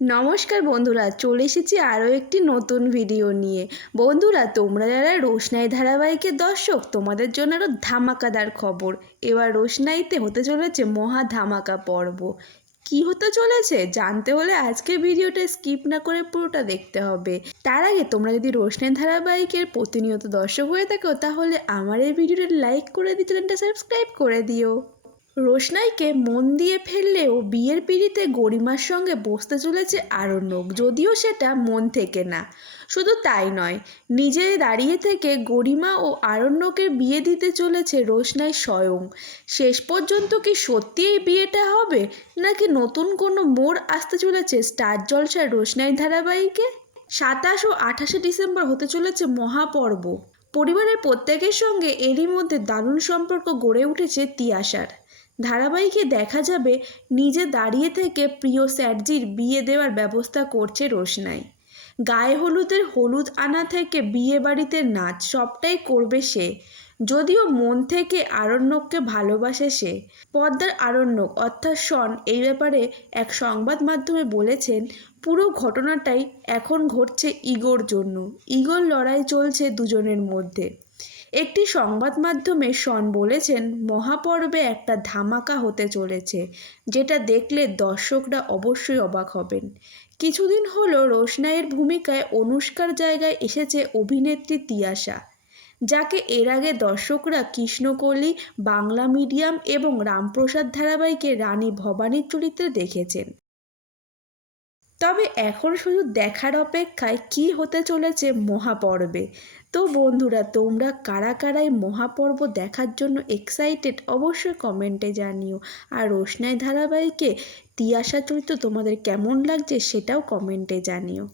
নমস্কার বন্ধুরা, চলে এসেছি আরও একটি নতুন ভিডিও নিয়ে। বন্ধুরা, তোমরা যারা রোশনাই ধারাবাহিকের দর্শক, তোমাদের জন্য আরও ধামাকাদার খবর। এবার রোশনাইতে হতে চলেছে মহা ধামাকা পর্ব। কি হতে চলেছে? জানতে হলে আজকের ভিডিওটা স্কিপ না করে পুরোটা দেখতে হবে। তার আগে তোমরা যদি রোশনাই ধারাবাহিকের প্রতিনিয়ত দর্শক হয়ে থাকো, তাহলে আমার এই ভিডিওটা লাইক করে দিয়ে চ্যানেলটা সাবস্ক্রাইব করে দিও। রোশনাইকে মন দিয়ে ফেললেও বিয়ের পিড়িতে গরিমার সঙ্গে বসতে চলেছে আরণ্যক যদিও সেটা মন থেকে না। শুধু তাই নয় নিজে দাঁড়িয়ে থেকে গরিমা ও আরণ্যকের বিয়ে দিতে চলেছে রোশনাই স্বয়ং। শেষ পর্যন্ত কি সত্যি এই বিয়েটা হবে, নাকি নতুন কোনো মোড় আসতে চলেছে স্টার জলসার রোশনাই ধারাবাহিকে? সাতাশ ও আঠাশে ডিসেম্বর হতে চলেছে মহাপর্ব। পরিবারের প্রত্যেকের সঙ্গে এরই মধ্যে দারুণ সম্পর্ক গড়ে উঠেছে তিয়াশার। ধারাবাহিকে দেখা যাবে নিজে দাঁড়িয়ে থেকে প্রিয় স্যারজির বিয়ে দেওয়ার ব্যবস্থা করছে রোশনাই। গায়ে হলুদের হলুদ আনা থেকে বিয়ে বাড়িতে নাচ সবটাই করবে সে। যদিও মন থেকে আরণ্যককে ভালোবাসে সে। পদ্মার আরণ্যক অর্থাৎ শন এই ব্যাপারে এক সংবাদ মাধ্যমে বলেছেন, পুরো ঘটনাটাই এখন ঘটছে ইগোর জন্য। ইগোর লড়াই চলছে দুজনের মধ্যে। একটি সংবাদ মাধ্যমে শন বলেছেন, মহাপর্বে একটা ধামাকা হতে চলেছে, যেটা দেখলে দর্শকরা অবশ্যই অবাক হবেন। কিছুদিন হলো রোশনাইয়ের ভূমিকায় অনুষ্কার জায়গায় এসেছে অভিনেত্রী তিয়াশা, যাকে এর আগে দর্শকরা কৃষ্ণকলি, বাংলা মিডিয়াম এবং রামপ্রসাদ ধারাবাহিকে রানী ভবানীর চরিত্রে দেখেছেন। তবে এখন শুধু দেখার অপেক্ষায় কি হতে চলেছে মহাপর্বে? তো বন্ধুরা, তোমরা কারা কারাই মহাপর্ব দেখার জন্য এক্সাইটেড অবশ্যই কমেন্টে জানিও। আর রোশনাই ধারাবাহিকে তিয়াশা চরিত্র তোমাদের কেমন লাগছে সেটাও কমেন্টে জানিও।